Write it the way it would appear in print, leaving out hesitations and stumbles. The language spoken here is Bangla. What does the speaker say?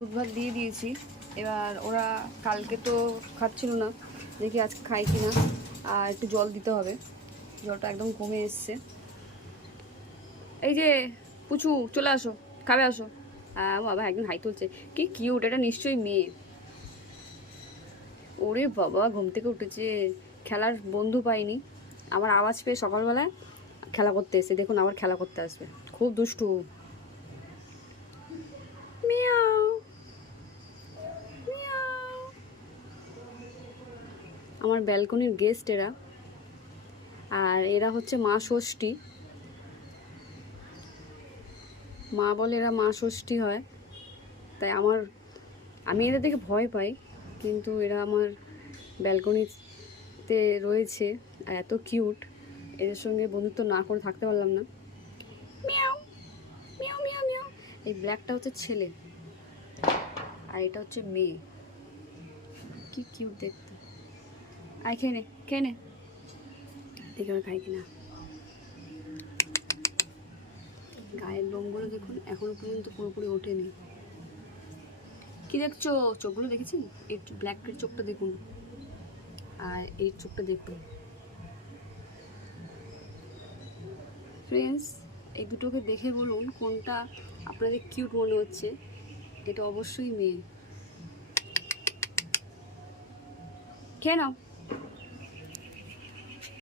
দুধ ভাত দিয়ে দিয়েছি। এবার ওরা কালকে তো খাচ্ছিল না, দেখি আজকে খাই কি না। আর একটু জল দিতে হবে, জলটা একদম কমে এসছে। এই যে পুচু, চলে আসো, খাবে আসো। বাবা একদম হাই তুলছে, কি কিউট, এটা নিশ্চয়ই মেয়ে। ওরে বাবা, ঘুম থেকে উঠেছে, খেলার বন্ধু পাইনি। আমার আওয়াজ পেয়ে সকালবেলায় খেলা করতে এসে, দেখুন আবার খেলা করতে আসবে, খুব দুষ্টু। মিয়াও মিয়াও। আমার ব্যালকনির গেস্ট এরা। আর এরা হচ্ছে মা ষষ্ঠী, মা বলে এরা মা ষষ্ঠী হয়। তাই আমি এদের দেখে ভয় পাই, কিন্তু এরা আমার ব্যালকনিতে রয়েছে আর এত কিউট, এদের সঙ্গে বন্ধুত্ব না করে থাকতে পারলাম না। মিয়াও মিয়াও মিয়াও মিয়াও। এই ব্ল্যাকটা হচ্ছে ছেলে আর এটা হচ্ছে মেয়ে, কি কিউট দেখতে। আয় খেয়ে নে, খেয়ে নে, দেখে ওরা খাই কিনা। গায়ের লোমগুলো দেখুন, এখনো পর্যন্ত পুরোপুরি ওঠেনি। কি দেখছো? চোখগুলো দেখেছেন? এই ব্ল্যাকের চোখটা দেখুন আর এই চোখটা দেখুন। ফ্রেন্ডস, এই দুটোকে দেখে বলুন কোনটা আপনাদের কিউট মনে হচ্ছে। এটা অবশ্যই মেয়ে। খেয়ে নাও।